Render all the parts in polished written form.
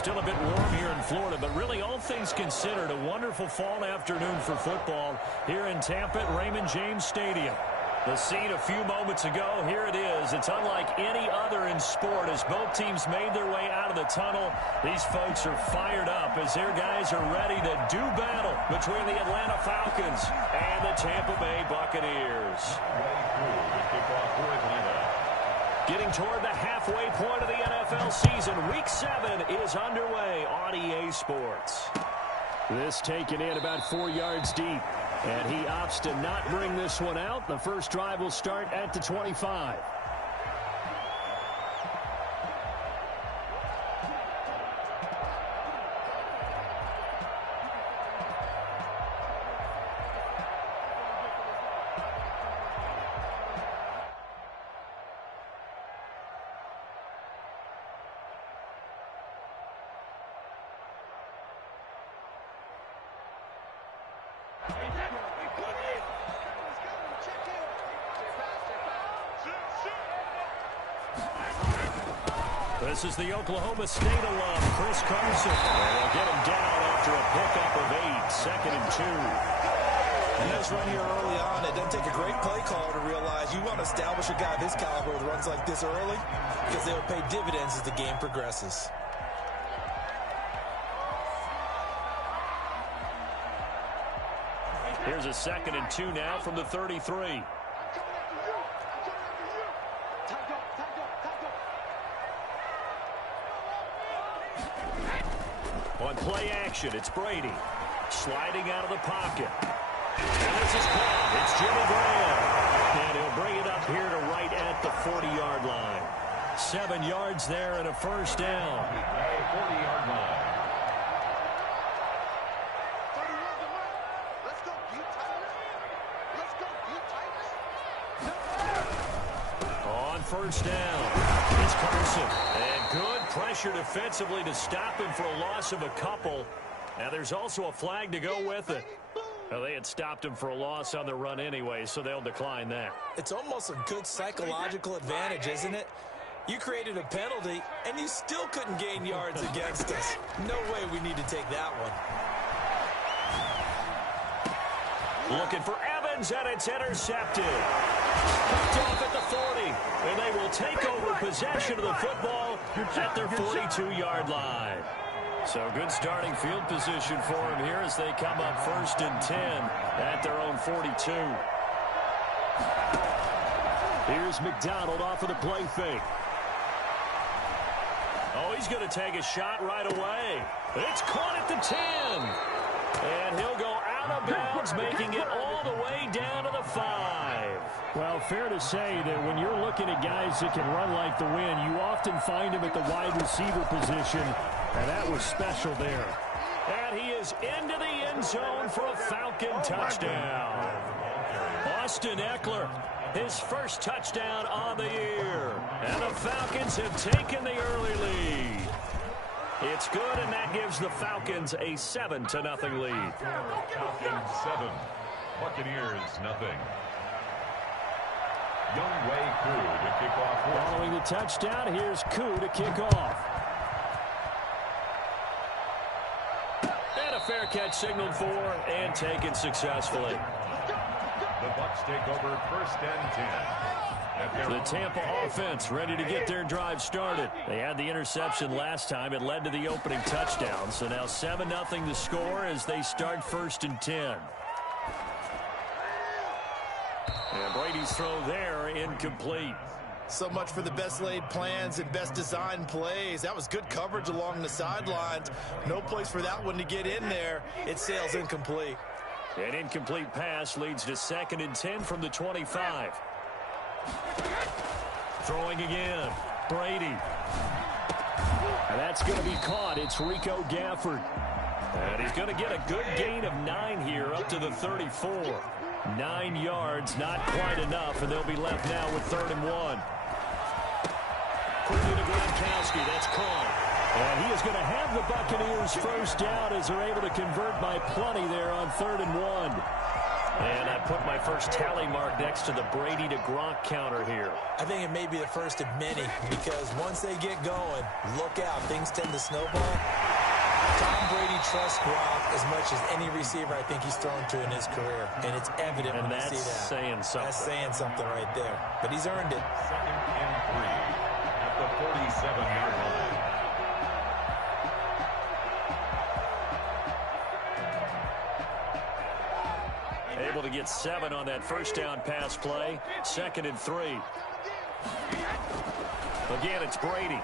Still a bit warm here in Florida, but really all things considered, a wonderful fall afternoon for football here in Tampa at Raymond James Stadium. The scene a few moments ago, here it is. It's unlike any other in sport as both teams made their way out of the tunnel. These folks are fired up as their guys are ready to do battle between the Atlanta Falcons and the Tampa Bay Buccaneers. Getting toward the halfway point of the NFL season, Week 7 is underway on EA Sports. This taken in about 4 yards deep, and he opts to not bring this one out. The first drive will start at the 25. This is the Oklahoma State alum, Chris Carson. And they'll get him down after a pickup of 8, 2nd and 2. And that's run here early on. It doesn't take a great play caller to realize you want to establish a guy of his caliber with runs like this early because they'll pay dividends as the game progresses. Here's a 2nd and 2 now from the 33. On play action, it's Brady. Sliding out of the pocket. And this is caught. It's Jimmy Graham. And he'll bring it up here to right at the 40-yard line. 7 yards there and a first down. 40-yard line. On first down, it's Carson. And good pressure defensively to stop him for a loss of a couple. Now there's also a flag to go with it. Well, they had stopped him for a loss on the run anyway, so they'll decline that. It's almost a good psychological advantage, isn't it? You created a penalty, and you still couldn't gain yards against us. No way we need to take that one. Looking for Evans, and it's intercepted. Picked off at the 40, and they will take over possession of the football at their 42-yard line. So good starting field position for them here as they come up 1st and 10 at their own 42. Here's McDonald off of the play fake. Oh, he's going to take a shot right away. It's caught at the 10. And he'll go out of bounds, making it all the way down to the 5. Well, fair to say that when you're looking at guys that can run like the wind, you often find them at the wide receiver position, and that was special there. And he is into the end zone for a Falcon touchdown. Austin Eckler, his first touchdown on the year. And the Falcons have taken the early lead. It's good, and that gives the Falcons a 7-0 lead. Falcons 7, Buccaneers 0. Youngway Koo to kick off. Following the touchdown, here's Koo to kick off. And a fair catch signaled for and taken successfully. The Bucs take over 1st and 10. The Tampa offense ready to get their drive started. They had the interception last time. It led to the opening touchdown. So now 7-0 the score as they start 1st and 10. And Brady's throw there incomplete. So much for the best laid plans and best designed plays. That was good coverage along the sidelines. No place for that one to get in there. It sails incomplete. An incomplete pass leads to 2nd and 10 from the 25. Throwing again. Brady. And that's going to be caught. It's Rico Gafford. And he's going to get a good gain of 9 here up to the 34. 9 yards, not quite enough, and they'll be left now with 3rd and 1. Quickly to Gronkowski. That's caught. And he is going to have the Buccaneers first down as they're able to convert by plenty there on 3rd and 1. And I put my first tally mark next to the Brady to Gronk counter here. I think it may be the first of many because once they get going, look out. Things tend to snowball. Tom Brady trusts Gronk as much as any receiver I think he's thrown to in his career. And it's evident when you see that. And that's saying something. That's saying something right there. But he's earned it. 2nd and 3 at the 47-yard line. Able to get 7 on that first down pass play. 2nd and 3. Again, it's Brady.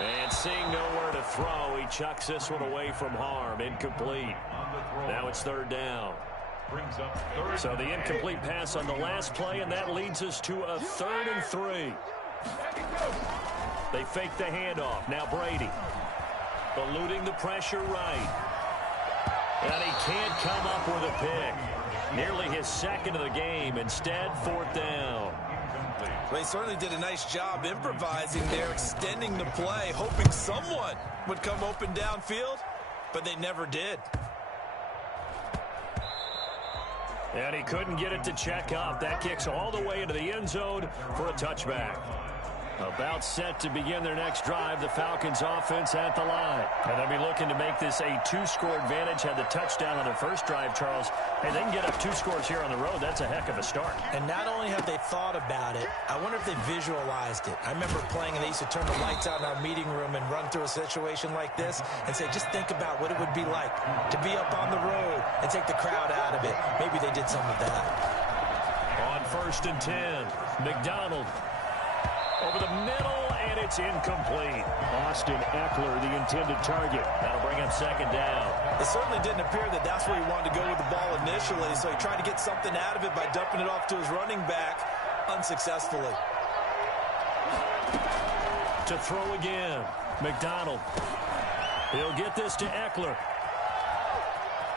And seeing nowhere to throw, he chucks this one away from harm. Incomplete. Now it's 3rd down. So the incomplete pass on the last play, and that leads us to a 3rd and 3. They fake the handoff. Now Brady. Eluding the pressure right. And he can't come up with a pick. Nearly his 2nd of the game. Instead, 4th down. Well, he certainly did a nice job improvising there, extending the play, hoping someone would come open downfield, but they never did. And he couldn't get it to check up. That kicks all the way into the end zone for a touchback. About set to begin their next drive, the Falcons offense at the line. And they'll be looking to make this a 2-score advantage. Had the touchdown on their first drive, Charles. Hey, they can get up 2 scores here on the road. That's a heck of a start. And not only have they thought about it, I wonder if they visualized it. I remember playing and they used to turn the lights out in our meeting room and run through a situation like this and say, just think about what it would be like to be up on the road and take the crowd out of it. Maybe they did some of that. On 1st and 10, McDonald. Over the middle, and it's incomplete. Austin Eckler, the intended target. That'll bring up 2nd down. It certainly didn't appear that that's where he wanted to go with the ball initially, so he tried to get something out of it by dumping it off to his running back unsuccessfully. To throw again, McDonald. He'll get this to Eckler.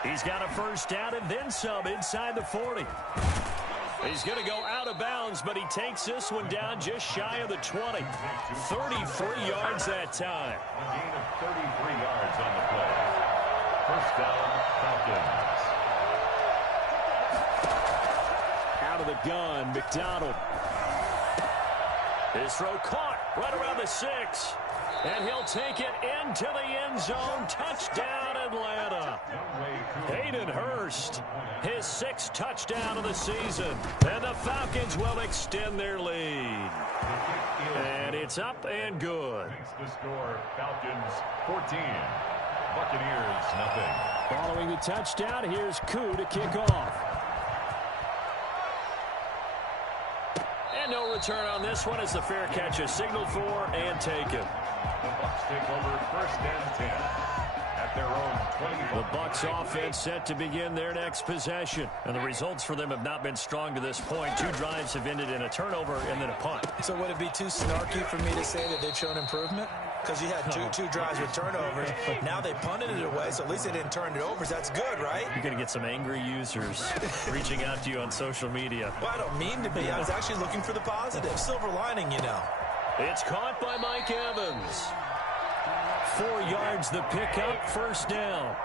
He's got a 1st down and then some inside the 40. He's going to go out of bounds, but he takes this one down just shy of the 20. 33 yards that time. A gain of 33 yards on the play. 1st down, Falcons. Out of the gun, McDonald. His throw caught right around the 6. And he'll take it into the end zone. Touchdown, Atlanta. Hayden Hurst, his 6th touchdown of the season. And the Falcons will extend their lead. And it's up and good. Makes the score Falcons 14. Buccaneers nothing. Following the touchdown, here's Koo to kick off. And no return on this one as the fair catch is signaled for and taken. The Bucs take over 1st and 10 at their own 20. The Bucs offense set to begin their next possession. And the results for them have not been strong to this point. 2 drives have ended in a turnover and then a punt. So would it be too snarky for me to say that they've shown improvement? Because you had two drives with turnovers. Now they punted it away, so at least they didn't turn it over. So that's good, right? You're going to get some angry users reaching out to you on social media. Well, I don't mean to be. I was actually looking for the positive. Silver lining, you know. It's caught by Mike Evans. 4 yards the pickup, 1st down.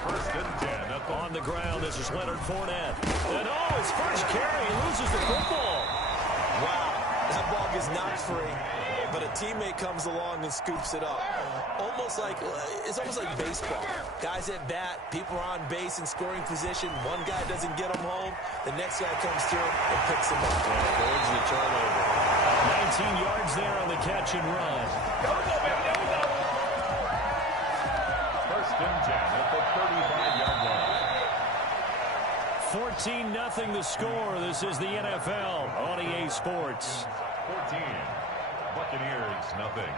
1st and 10. On the ground, this is Leonard Fournette. And his first carry, he loses the football. Wow, that ball gets knocked free, but a teammate comes along and scoops it up. It's almost like baseball. Guys at bat, people are on base in scoring position. One guy doesn't get them home. The next guy comes through and picks him up. And avoids the turnover. 19 yards there on the catch and run. 1st and 10 at the 35-yard line. 14-0 the score. This is the NFL on EA Sports. 14. Buccaneers nothing.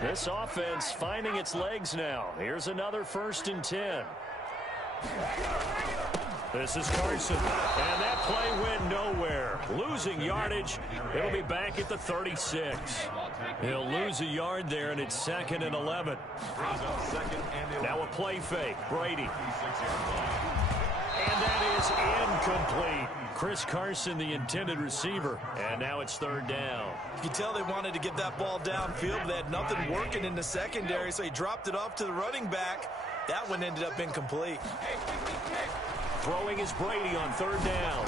This offense finding its legs now. Here's another 1st and 10. This is Carson. And that play went nowhere. Losing yardage. It'll be back at the 36. He'll lose a yard there, and it's 2nd and 11. Now a play fake. Brady. And that is incomplete. Chris Carson, the intended receiver. And now it's third down. You can tell they wanted to get that ball downfield, but they had nothing working in the secondary, so he dropped it off to the running back. That one ended up incomplete. Throwing is Brady on third down.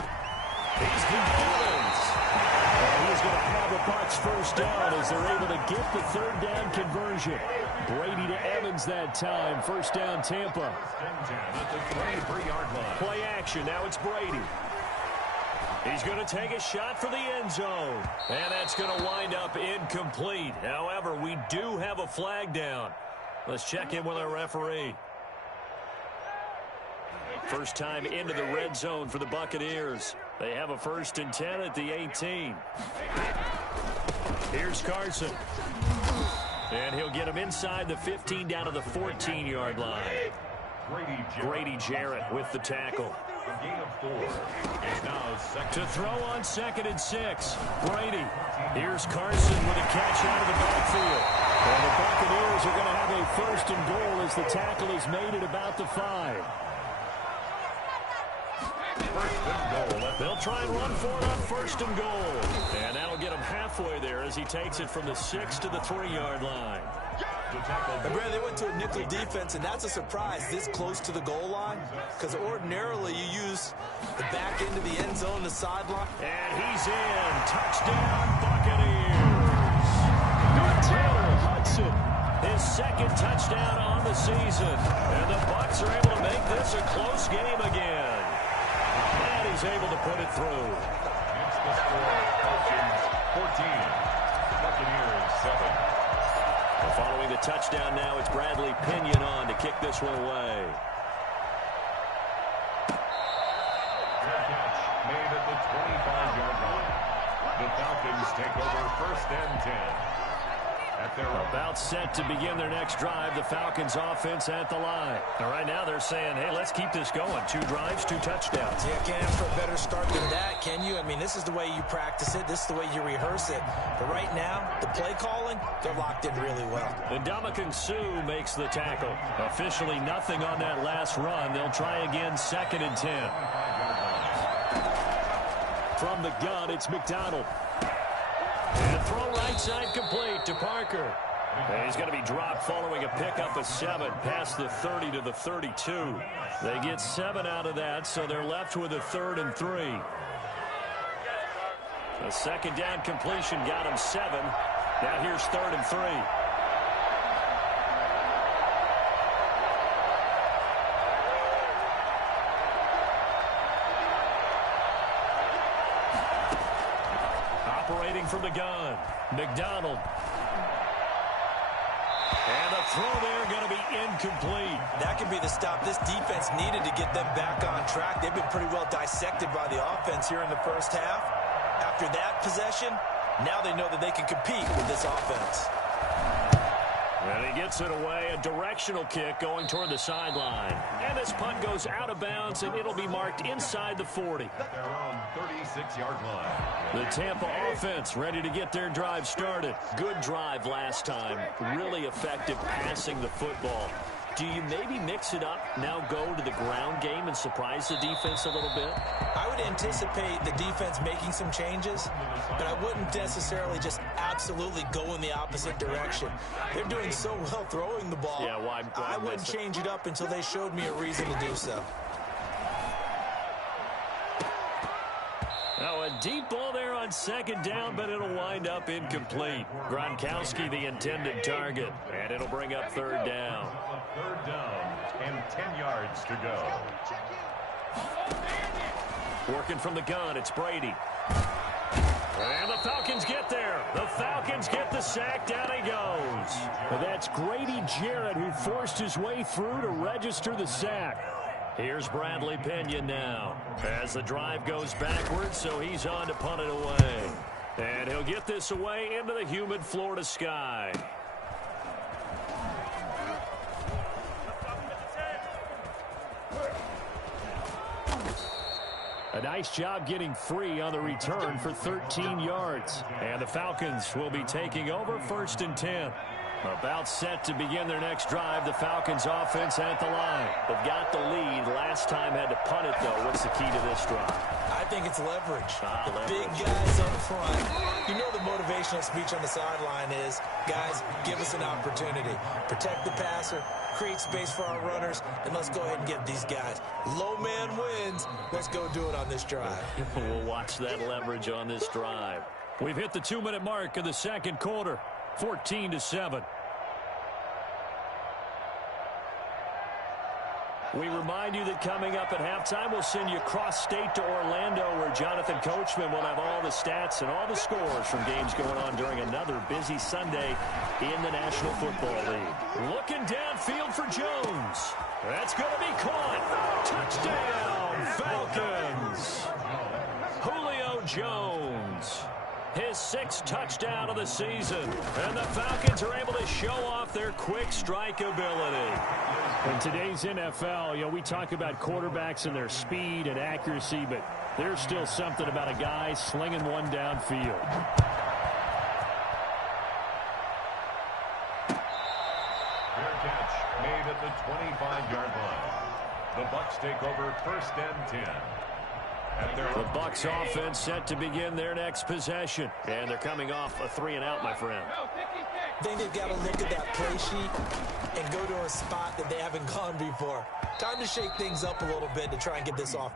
He's the Evans. And he's going to have the Bucs first down as they're able to get the third down conversion. Brady to Evans that time. First down, Tampa. Play action. Now it's Brady. He's going to take a shot for the end zone. And that's going to wind up incomplete. However, we do have a flag down. Let's check in with our referee. First time into the red zone for the Buccaneers. They have a 1st and 10 at the 18. Here's Carson. And he'll get him inside the 15 down to the 14-yard line. Grady Jarrett with the tackle. To throw on 2nd and 6. Brady. Here's Carson with a catch out of the backfield. And the Buccaneers are going to have a 1st and goal as the tackle is made at about the 5. They'll try and run for it on 1st and goal. And that'll get him halfway there as he takes it from the 6 to the 3-yard line. And Brad, they went to a nickel defense, and that's a surprise this close to the goal line, because ordinarily you use the back end of the end zone, the sideline. And he's in. Touchdown, Buccaneers. Taylor Hudson, his 2nd touchdown on the season. And the Bucs are able to make this a close game again. And he's able to put it through. It's the score, Falcons 14, Buccaneers 7. Following the touchdown now, it's Bradley Pinion on to kick this one away. Fair catch made at the 25-yard line. The Falcons take over 1st and 10. At their about set to begin their next drive, the Falcons offense at the line. And right now they're saying, hey, let's keep this going. 2 drives, 2 touchdowns. Yeah, can't ask for a better start than that, can you? I mean, this is the way you practice it. This is the way you rehearse it. But right now, the play calling, they're locked in really well. And Ndamukong Suh makes the tackle. Officially nothing on that last run. They'll try again 2nd and 10. From the gun, it's McDonald. And throw right side complete to Parker. And he's going to be dropped following a pickup of 7 past the 30 to the 32. They get 7 out of that, so they're left with a 3rd and 3. A 2nd down completion got him 7. Now here's 3rd and 3. Operating from the gun, McDonald. And the throw there going to be incomplete. That could be the stop this defense needed to get them back on track. They've been pretty well dissected by the offense here in the first half. After that possession, now they know that they can compete with this offense. And he gets it away, a directional kick going toward the sideline. And this punt goes out of bounds, and it'll be marked inside the 40. their own 36-yard line. The Tampa offense ready to get their drive started. Good drive last time. Really effective passing the football. Do you maybe mix it up, now go to the ground game and surprise the defense a little bit? I would anticipate the defense making some changes, but I wouldn't necessarily just absolutely go in the opposite direction. They're doing so well throwing the ball. Yeah, why I wouldn't change it up until they showed me a reason to do so. Now a deep ball there on 2nd down, but it'll wind up incomplete. Gronkowski the intended target, and it'll bring up 3rd down. 3rd down and 10 yards to go. Working from the gun, it's Brady. And the Falcons get there. The Falcons get the sack. Down he goes. That's Grady Jarrett who forced his way through to register the sack. Here's Bradley Pinion now as the drive goes backwards, so he's on to punt it away. And he'll get this away into the humid Florida sky. A nice job getting free on the return for 13 yards. And the Falcons will be taking over 1st and 10. About set to begin their next drive. The Falcons offense at the line. They've got the lead. Last time had to punt it, though. What's the key to this drive? I think it's leverage. The leverage. Big guys up front. You know the motivational speech on the sideline is, guys, give us an opportunity. Protect the passer, create space for our runners, and let's go ahead and get these guys. Low man wins. Let's go do it on this drive. We'll watch that leverage on this drive. We've hit the 2-minute mark of the second quarter. 14-7. We remind you that coming up at halftime, we'll send you cross-state to Orlando, where Jonathan Coachman will have all the stats and all the scores from games going on during another busy Sunday in the National Football League. Looking downfield for Jones. That's going to be caught. Touchdown, Falcons. Julio Jones. His 6th touchdown of the season. And the Falcons are able to show off their quick strike ability. In today's NFL, we talk about quarterbacks and their speed and accuracy, but there's still something about a guy slinging one downfield. Fair catch made at the 25-yard line. The Bucs take over 1st and 10. The Bucs offense set to begin their next possession. And they're coming off a 3-and-out, my friend. I think they've got to look at that play sheet and go to a spot that they haven't gone before. Time to shake things up a little bit to try and get this off.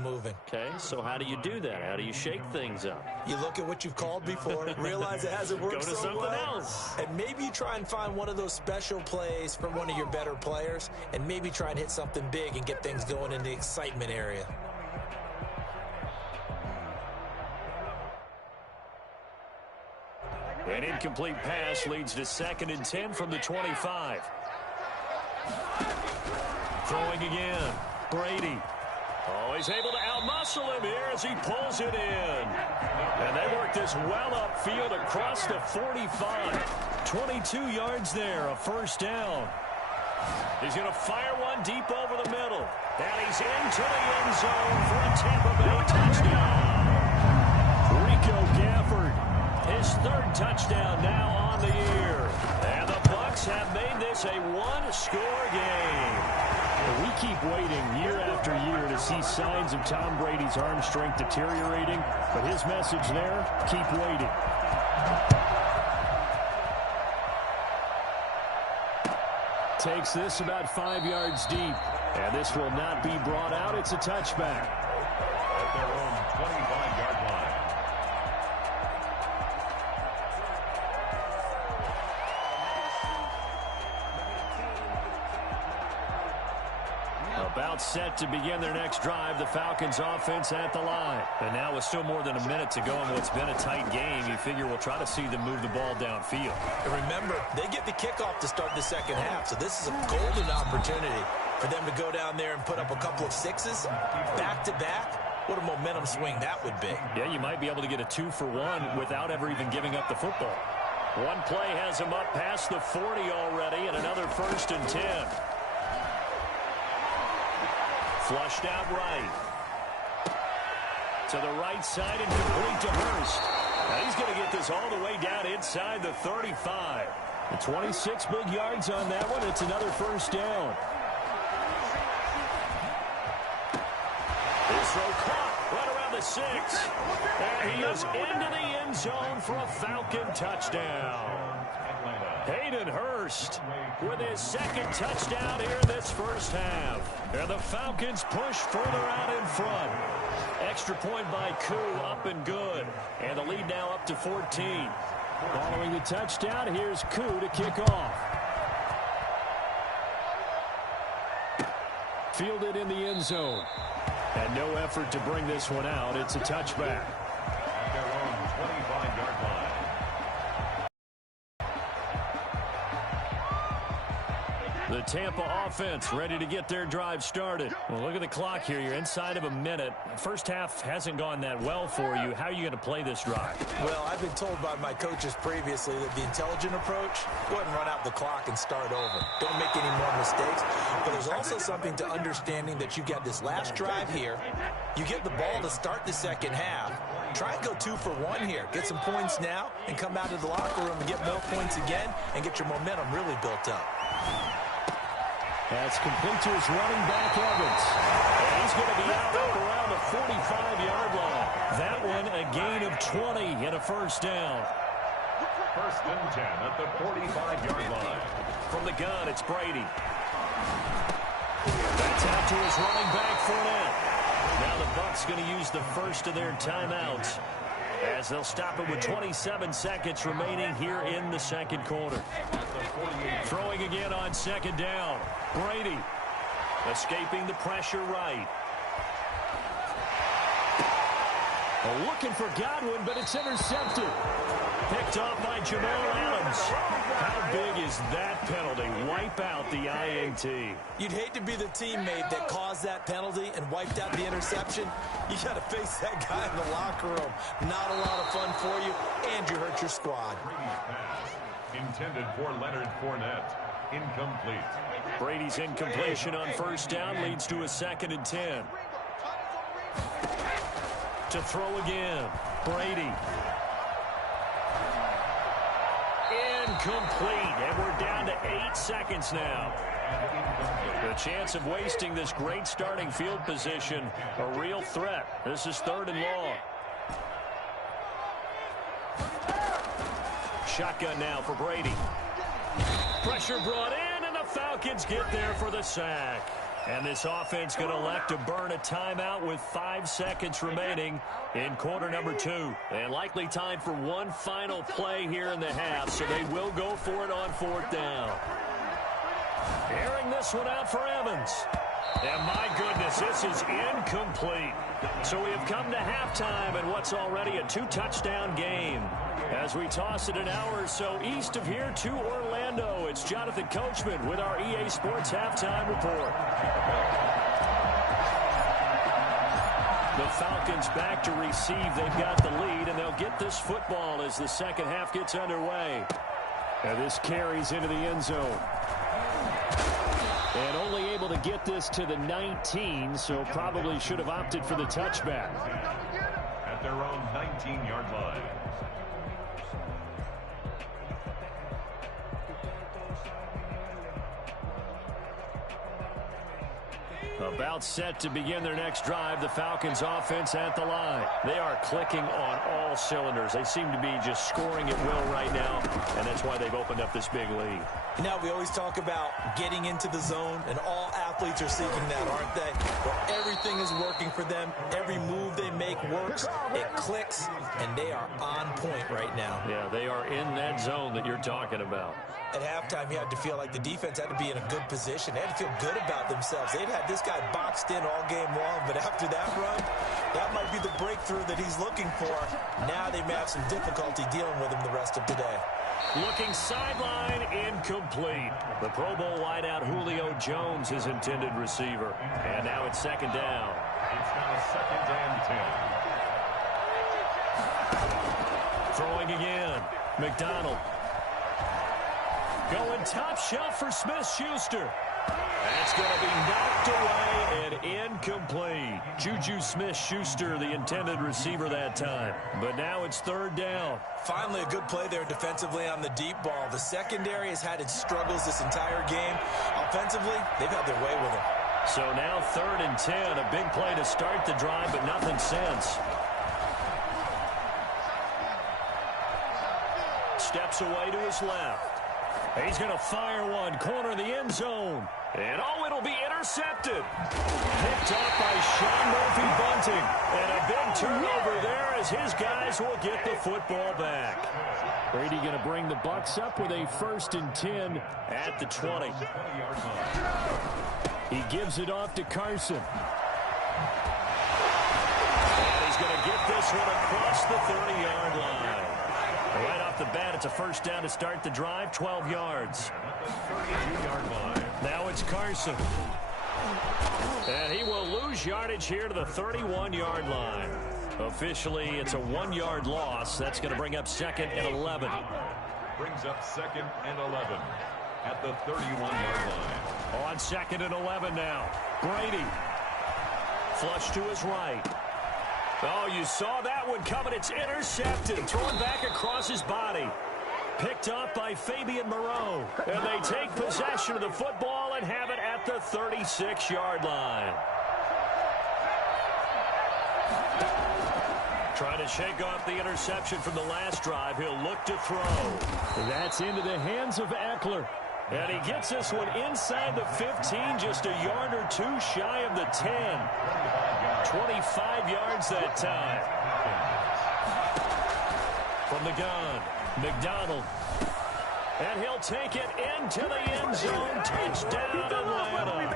Moving. Okay, so how do you do that? How do you shake things up? You look at what you've called before, realize it hasn't worked Go to so something well, else. and maybe you try and find one of those special plays for one of your better players, and maybe try and hit something big and get things going in the excitement area. An incomplete pass leads to 2nd and 10 from the 25. Throwing again. Brady. Oh, he's able to outmuscle him here as he pulls it in. And they work this well upfield across the 45. 22 yards there, a 1st down. He's going to fire one deep over the middle. And he's into the end zone for a Tampa Bay touchdown. Rico Gafford, his 3rd touchdown now on the year. And the Bucs have made this a one-score game. We keep waiting year after year to see signs of Tom Brady's arm strength deteriorating, but his message there, keep waiting. Takes this about 5 yards deep, and this will not be brought out. It's a touchback. At their own 25-yard line. About set to begin their next drive. The Falcons offense at the line. And now with still more than a minute to go in what's been a tight game, you figure we'll try to see them move the ball downfield. And remember, they get the kickoff to start the second half, so this is a golden opportunity for them to go down there and put up a couple of 6s back-to-back. What a momentum swing that would be. Yeah, you might be able to get a 2-for-1 without ever even giving up the football. One play has him up past the 40 already, and another 1st and 10. Flushed out right. To the right side and complete to Hurst. Now he's going to get this all the way down inside the 35. The 26 big yards on that one. It's another 1st down. This throw caught right around the 6. And he is into the end zone for a Falcon touchdown. Hayden Hurst with his 2nd touchdown here in this 1st half. And the Falcons push further out in front. Extra point by Koo, up and good. And the lead now up to 14. Following the touchdown, here's Koo to kick off. Fielded in the end zone. And no effort to bring this one out. It's a touchback. At their own 25-yard line. The Tampa offense ready to get their drive started. Well, look at the clock here. You're inside of a minute. First half hasn't gone that well for you. How are you going to play this drive? Well, I've been told by my coaches previously that the intelligent approach, go ahead and run out the clock and start over. Don't make any more mistakes. But there's also something to understanding that you've got this last drive here. You get the ball to start the second half. Try and go 2 for 1 here. Get some points now and come out of the locker room and get more points again and get your momentum really built up. That's complete to his running back, Evans. And he's going to be out up around the 45-yard line. That one a gain of 20 and a first down. First and 10 at the 45-yard line. From the gun, it's Brady. That's out to his running back, Fournette. Now the Bucs going to use the first of their timeouts as they'll stop it with 27 seconds remaining here in the second quarter. Throwing again on second down. Brady escaping the pressure right. Looking for Godwin, but it's intercepted. Picked off by Jamal Adams. How big is that penalty? Wipe out the INT. You'd hate to be the teammate that caused that penalty and wiped out the interception. You got to face that guy in the locker room. Not a lot of fun for you, and you hurt your squad. Intended for Leonard Fournette. Incomplete. Brady's incompletion on first down leads to a 2nd and 10. To throw again. Brady. Incomplete. And we're down to 8 seconds now. The chance of wasting this great starting field position, a real threat. This is 3rd and long. Shotgun now for Brady. Pressure brought in, and the Falcons get there for the sack. And this offense going to elect to burn a timeout with 5 seconds remaining in quarter number 2. And likely time for one final play here in the half, so they will go for it on 4th down. Airing this one out for Evans. And my goodness, this is incomplete. So we have come to halftime in what's already a 2-touchdown game. As we toss it an hour or so east of here to Orlando, it's Jonathan Coachman with our EA Sports Halftime Report. The Falcons back to receive. They've got the lead, and they'll get this football as the second half gets underway. And this carries into the end zone. And only able to get this to the 19, so probably should have opted for the touchback. At their own 19-yard line. About set to begin their next drive, the Falcons offense at the line. They are clicking on all cylinders. They seem to be just scoring at will right now, and that's why they've opened up this big lead. Now, we always talk about getting into the zone, and all athletes are seeking that, aren't they? Where everything is working for them. Every move they make works. It clicks, and they are on point right now. Yeah, they are in that zone that you're talking about. At halftime, you had to feel like the defense had to be in a good position. They had to feel good about themselves. They'd had this guy boxed in all game long, but after that run, that might be the breakthrough that he's looking for. Now they may have some difficulty dealing with him the rest of today. Looking sideline, incomplete. The Pro Bowl wideout Julio Jones, his intended receiver. And now it's 2nd down. It's now 2nd and 10. Throwing again. McDonald. Going top shelf for Smith-Schuster. That's going to be knocked away and incomplete. Juju Smith-Schuster, the intended receiver that time. But now it's 3rd down. Finally, a good play there defensively on the deep ball. The secondary has had its struggles this entire game. Offensively, they've had their way with him. So now 3rd and 10. A big play to start the drive, but nothing since. Steps away to his left. He's going to fire one, corner of the end zone. And, oh, it'll be intercepted. Picked up by Sean Murphy-Bunting. And a big turnover there as his guys will get the football back. Brady going to bring the Bucs up with a 1st and 10 at the 20. He gives it off to Carson. And he's going to get this one across the 30-yard line. Right off the bat, it's a first down to start the drive, 12 yards. Now it's Carson. And he will lose yardage here to the 31-yard line. Officially, it's a 1-yard loss. That's going to bring up 2nd and 11. Brings up 2nd and 11 at the 31-yard line. On 2nd and 11 now. Brady. Flush to his right. Oh, you saw that one coming. It's intercepted. Thrown back across his body. Picked up by Fabian Moreau. And they take possession of the football and have it at the 36-yard line. Trying to shake off the interception from the last drive. He'll look to throw. And that's into the hands of Eckler. And he gets this one inside the 15, just a yard or two shy of the 10. 25 yards that time. From the gun, McDonald. And he'll take it into the end zone. Touchdown, Atlanta.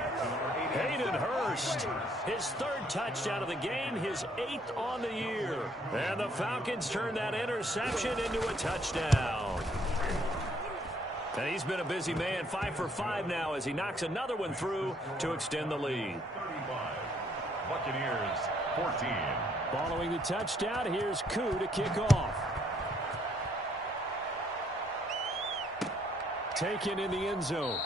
Hayden Hurst, his 3rd touchdown of the game, his 8th on the year. And the Falcons turn that interception into a touchdown. And he's been a busy man, 5 for 5 now as he knocks another one through to extend the lead. 35. Buccaneers, 14. Following the touchdown, here's Koo to kick off. Taken in the end zone.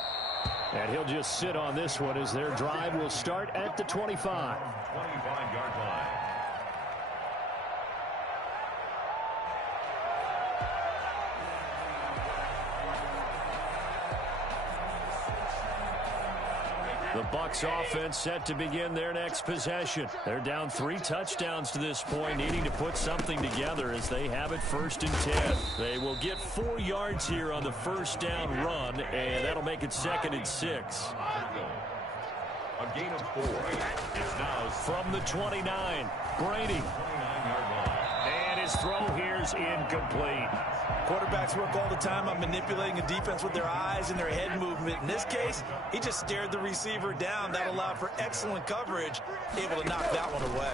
And he'll just sit on this one as their drive will start at the 25. 25-yard line. The Bucs offense set to begin their next possession. They're down 3 touchdowns to this point, needing to put something together as they have it 1st and 10. They will get 4 yards here on the first down run, and that'll make it 2nd and 6. A gain of 4. It's now from the 29. Brady. 29-yard line. And his throw here's incomplete. Quarterbacks work all the time on manipulating a defense with their eyes and their head movement. In this case, he just stared the receiver down. That allowed for excellent coverage, able to knock that one away.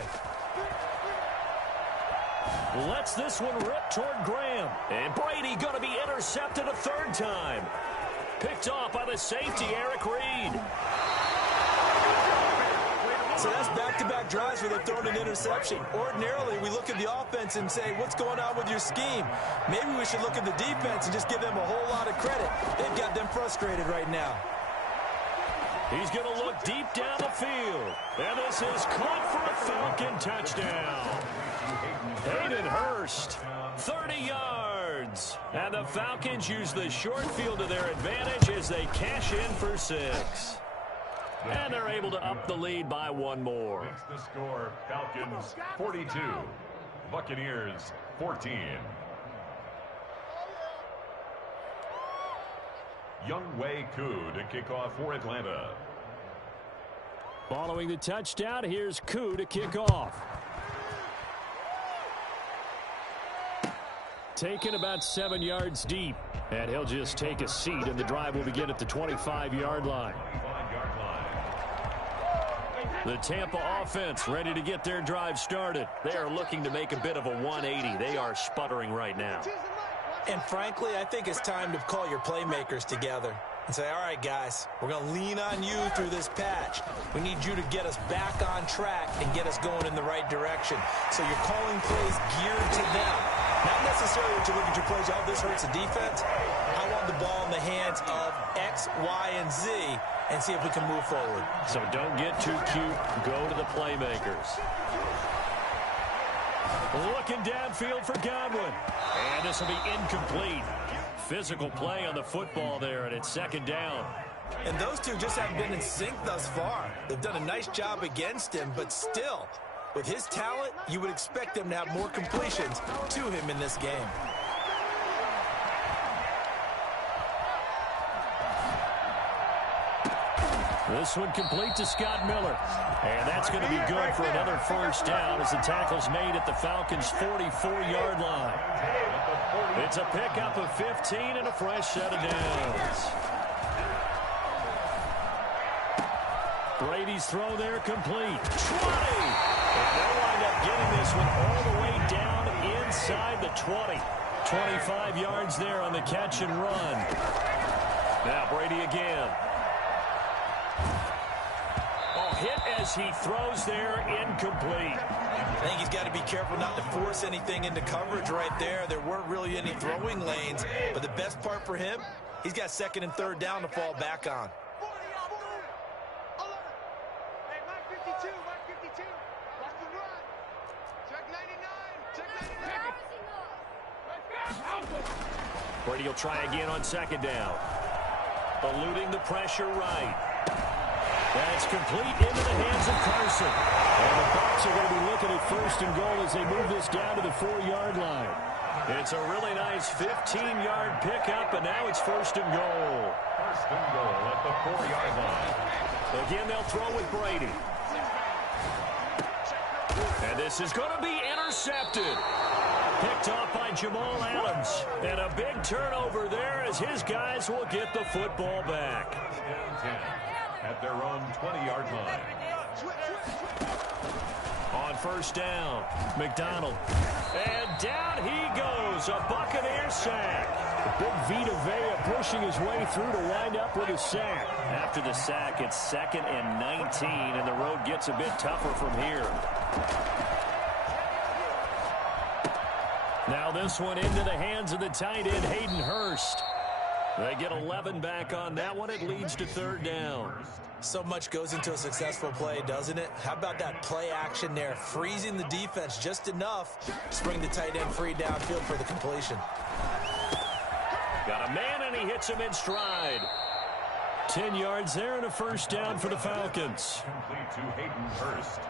Lets this one rip toward Graham. And Brady going to be intercepted a 3rd time. Picked off by the safety, Eric Reed. So that's back-to-back drives where they're throwing an interception. Ordinarily, we look at the offense and say, what's going on with your scheme? Maybe we should look at the defense and just give them a whole lot of credit. They've got them frustrated right now. He's going to look deep down the field. And this is caught for a Falcon touchdown. Hayden Hurst, 30 yards. And the Falcons use the short field to their advantage as they cash in for 6. And they're able to up the lead by 1 more. Makes the score Falcons 42, Buccaneers 14. Younghoe Koo to kick off for Atlanta. Following the touchdown, here's Koo to kick off. Taken about 7 yards deep. And he'll just take a seat, and the drive will begin at the 25-yard line. The Tampa offense ready to get their drive started. They are looking to make a bit of a 180. They are sputtering right now. And frankly, I think it's time to call your playmakers together and say, all right, guys, we're going to lean on you through this patch. We need you to get us back on track and get us going in the right direction. So you're calling plays geared to them. Not necessarily that you look at your plays, oh, this hurts the defense. I want the ball in the hands of X, Y, and Z and see if we can move forward. So don't get too cute. Go to the playmakers. Looking downfield for Godwin. And this will be incomplete. Physical play on the football there, and it's 2nd down. And those two just haven't been in sync thus far. They've done a nice job against him, but still, with his talent, you would expect them to have more completions to him in this game. This one complete to Scott Miller. And that's going to be good for another first down as the tackle's made at the Falcons' 44-yard line. It's a pickup of 15 and a fresh set of downs. Brady's throw there complete. 20! And they'll wind up getting this one all the way down inside the 20. 25 yards there on the catch and run. Now Brady again. Oh, hit as he throws there, incomplete. I think he's got to be careful not to force anything into coverage right there. There weren't really any throwing lanes, but the best part for him, he's got second and third down to fall back on. Brady will try again on second down. Eluding the pressure right. That's complete into the hands of Carson. And the Bucs are going to be looking at first and goal as they move this down to the 4-yard line. It's a really nice 15-yard pickup, and now it's first and goal. First and goal at the 4-yard line. Again, they'll throw with Brady. And this is going to be intercepted. Picked off by Jamal Adams. And a big turnover there as his guys will get the football back. Down 10 at their own 20-yard line. On first down, McDonald. And down he goes. A Buccaneer sack. The big Vita Vea pushing his way through to wind up with a sack. After the sack, it's 2nd and 19, and the road gets a bit tougher from here. Now this one into the hands of the tight end, Hayden Hurst. They get 11 back on that one. It leads to third down. So much goes into a successful play, doesn't it? How about that play action there? Freezing the defense just enough to bring the tight end free downfield for the completion. Got a man, and he hits him in stride. 10 yards there and a first down for the Falcons. Complete to Hayden Hurst.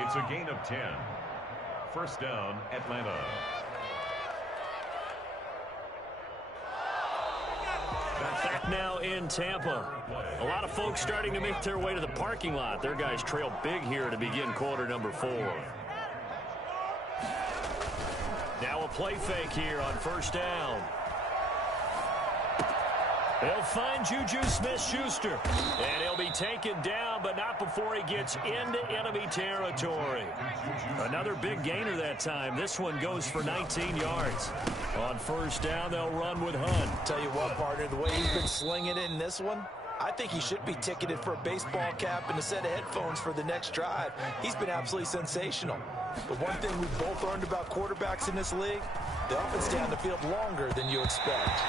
It's a gain of 10. First down, Atlanta. Back now in Tampa. A lot of folks starting to make their way to the parking lot. Their guys trail big here to begin quarter number 4. Now a play fake here on first down. They'll find Juju Smith-Schuster. And he'll be taken down, but not before he gets into enemy territory. Another big gainer that time. This one goes for 19 yards. On first down, they'll run with Hunt. Tell you what, partner, the way he's been slinging it in this one, I think he should be ticketed for a baseball cap and a set of headphones for the next drive. He's been absolutely sensational. But one thing we've both learned about quarterbacks in this league, they often stay on the field longer than you expect.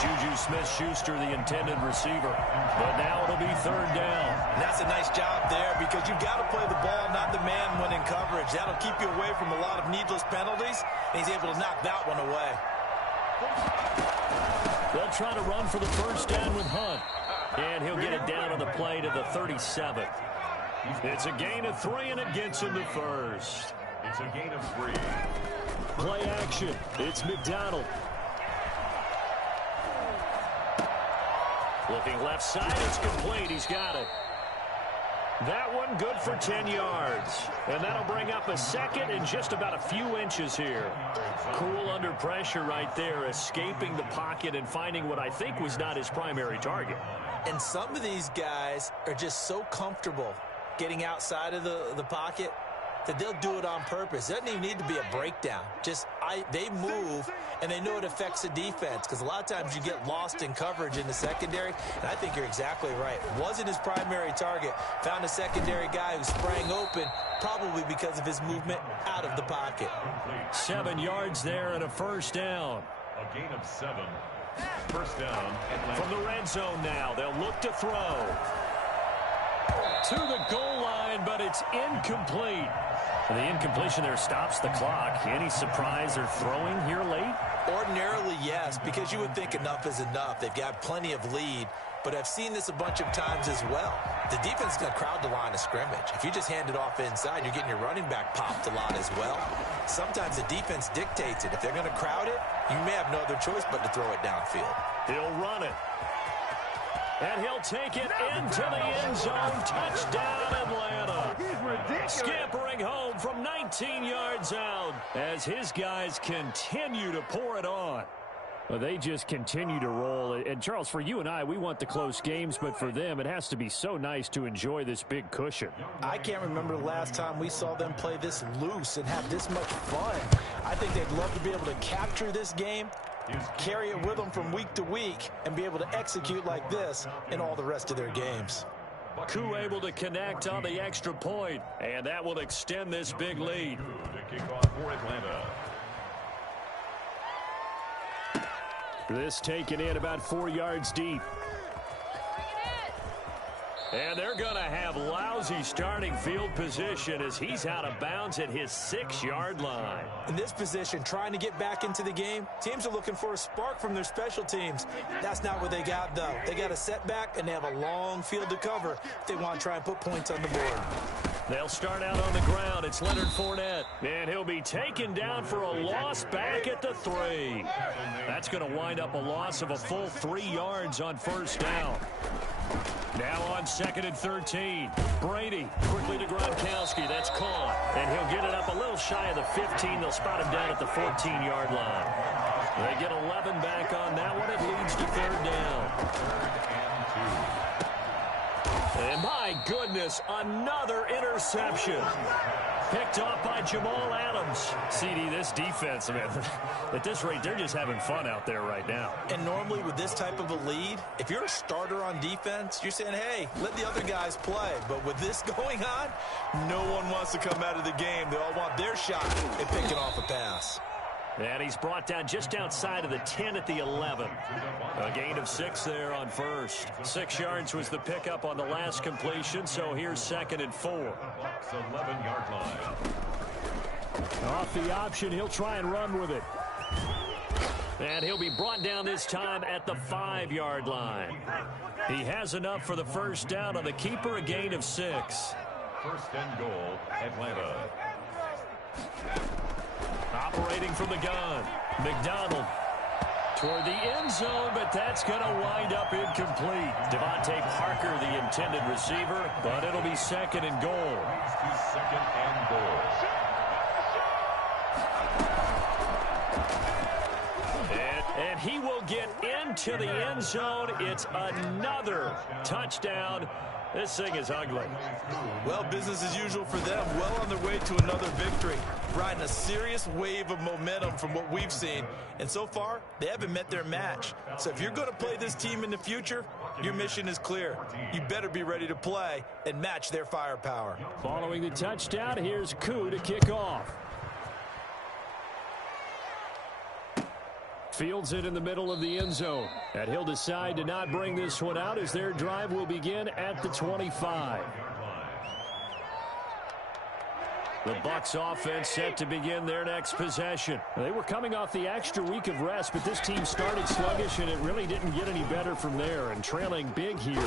Juju Smith-Schuster, the intended receiver. But now it'll be third down. And that's a nice job there because you've got to play the ball, not the man when in coverage. That'll keep you away from a lot of needless penalties, and he's able to knock that one away. They'll try to run for the first down with Hunt. And he'll get it down on the play to the 37. It's a gain of 3, and it gets him to first. It's a gain of 3. Play action. It's McDonald. Looking left side, it's complete. He's got it. That one good for 10 yards. And that'll bring up a second and just about a few inches here. Cool under pressure right there, escaping the pocket and finding what I think was not his primary target. And some of these guys are just so comfortable getting outside of the pocket that they'll do it on purpose. It doesn't even need to be a breakdown. They move, and they know it affects the defense because a lot of times you get lost in coverage in the secondary, and I think you're exactly right. Wasn't his primary target. Found a secondary guy who sprang open, probably because of his movement out of the pocket. 7 yards there and a first down. A gain of 7. First down, Atlanta. From the red zone now, they'll look to throw. To the goal line, but it's incomplete. The incompletion there stops the clock. Any surprise they're throwing here late? Ordinarily, yes, because you would think enough is enough. They've got plenty of lead, but I've seen this a bunch of times as well. The defense is going to crowd the line of scrimmage. If you just hand it off inside, you're getting your running back popped a lot as well. Sometimes the defense dictates it. If they're going to crowd it, you may have no other choice but to throw it downfield. He'll run it. And he'll take it into the end zone. Touchdown, Atlanta. Scampering home from 19 yards out as his guys continue to pour it on. Well, they just continue to roll. And, Charles, for you and I, we want the close games, but for them, it has to be so nice to enjoy this big cushion. I can't remember the last time we saw them play this loose and have this much fun. I think they'd love to be able to capture this game, carry it with them from week to week, and be able to execute like this in all the rest of their games. Koo able to connect on the extra point, and that will extend this big lead. To kick off for Atlanta. This taken in about 4 yards deep. And they're going to have lousy starting field position as he's out of bounds at his 6-yard line. In this position, trying to get back into the game, teams are looking for a spark from their special teams. That's not what they got, though. They got a setback, and they have a long field to cover if they want to try and put points on the board. They'll start out on the ground. It's Leonard Fournette. And he'll be taken down for a loss back at the 3. That's going to wind up a loss of a full 3 yards on first down. Now on 2nd and 13. Brady quickly to Gronkowski. That's caught. And he'll get it up a little shy of the 15. They'll spot him down at the 14-yard line. They get 11 back on that one. It leads to 3rd down. And my goodness, another interception. Picked off by Jamal Adams. CD, this defense, man, at this rate, they're just having fun out there right now. And normally with this type of a lead, if you're a starter on defense, you're saying, hey, let the other guys play. But with this going on, no one wants to come out of the game. They all want their shot at picking off a pass. And he's brought down just outside of the 10 at the 11. A gain of 6 there on first. 6 yards was the pickup on the last completion, so here's 2nd and 4. 11-yard line. Off the option, he'll try and run with it. And he'll be brought down this time at the 5-yard line. He has enough for the first down on the keeper, a gain of 6. 1st and goal, Atlanta. Operating from the gun, McDonald toward the end zone, but that's going to wind up incomplete. Devontae Parker, the intended receiver, but it'll be 2nd and goal. 2nd and goal. And he will get into the end zone. It's another touchdown. This thing is ugly. Well, business as usual for them. Well on their way to another victory. Riding a serious wave of momentum from what we've seen. And so far, they haven't met their match. So if you're going to play this team in the future, your mission is clear. You better be ready to play and match their firepower. Following the touchdown, here's Koo to kick off. Fields it in the middle of the end zone. And he'll decide to not bring this one out as their drive will begin at the 25. The Bucs offense set to begin their next possession. They were coming off the extra week of rest, but this team started sluggish, and it really didn't get any better from there. And trailing big here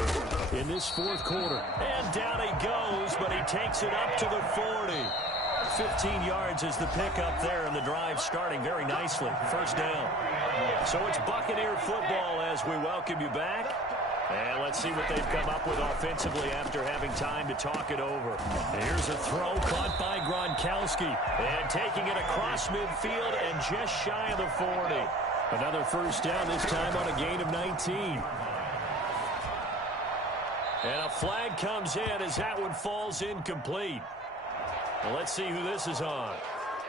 in this 4th quarter. And down he goes, but he takes it up to the 40. 15 yards is the pickup there, and the drive starting very nicely. First down. So it's Buccaneer football as we welcome you back. And let's see what they've come up with offensively after having time to talk it over. Here's a throw caught by Gronkowski. And taking it across midfield and just shy of the 40. Another first down, this time on a gain of 19. And a flag comes in as that one falls incomplete. Well, let's see who this is on.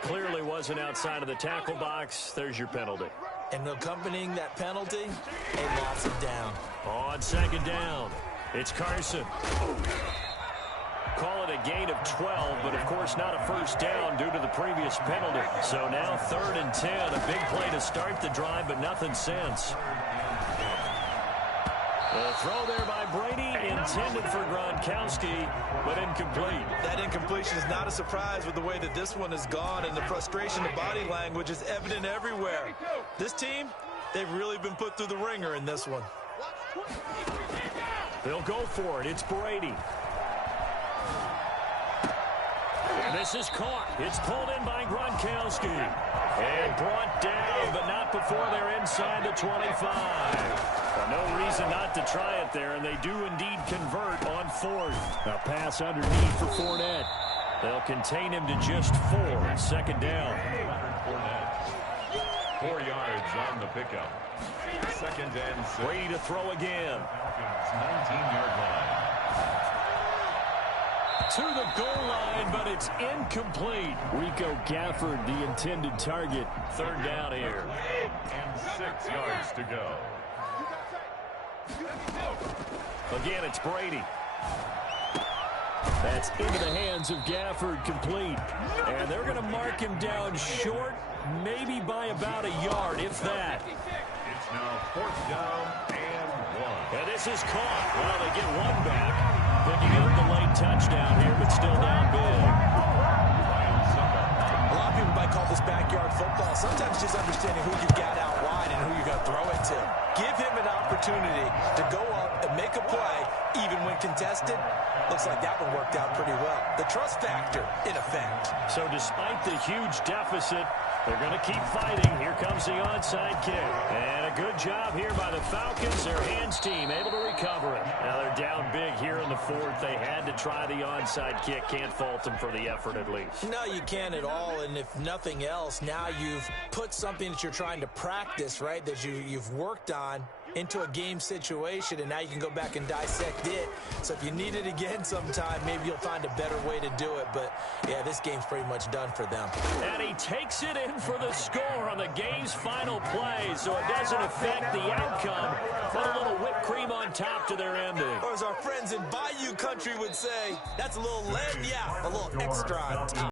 Clearly wasn't outside of the tackle box. There's your penalty. And accompanying that penalty, a loss of down. On 2nd down, it's Carson. Call it a gain of 12, but of course not a first down due to the previous penalty. So now 3rd and 10, a big play to start the drive, but nothing since. The throw there by Brady, intended for Gronkowski, but incomplete. That incompletion is not a surprise with the way that this one has gone, and the frustration of body language is evident everywhere. This team, they've really been put through the ringer in this one. They'll go for it. It's Brady. And this is caught. It's pulled in by Gronkowski. And brought down, but not before they're inside the 25. No reason not to try it there, and they do indeed convert on 4th. A pass underneath for Fournette. They'll contain him to just 4. 2nd down. 4 yards on the pickup. 2nd and 6. Brady to throw again. Falcons 19-yard line. To the goal line, but it's incomplete. Rico Gafford, the intended target. 3rd down here. And 6 yards to go. Again, it's Brady. That's into the hands of Gafford, complete. And they're going to mark him down short, maybe by about a yard, if that. It's now 4th down and 1. And this is caught. Well, they get one back. Picking up the late touchdown here, but still down big. A lot of people might call this backyard football. Sometimes just understanding who you got out wide and who you're going to throw it to. Give him an opportunity to go up and make a play, even when contested. Looks like that one worked out pretty well. The trust factor, in effect. So despite the huge deficit, they're going to keep fighting. Here comes the onside kick. And a good job here by the Falcons. Their hands team able to recover it. Now they're down big here in the 4th. They had to try the onside kick. Can't fault them for the effort at least. No, you can't at all. And if nothing else, now you've put something that you're trying to practice, right, that you've worked on into a game situation, and now you can go back and dissect it. So if you need it again sometime, maybe you'll find a better way to do it. But, yeah, this game's pretty much done for them. And he takes it in for the score on the game's final play, so it doesn't affect the outcome, but a little whipped cream on top to their ending. Or as our friends in Bayou Country would say, that's a little lead, yeah, a little extra on top.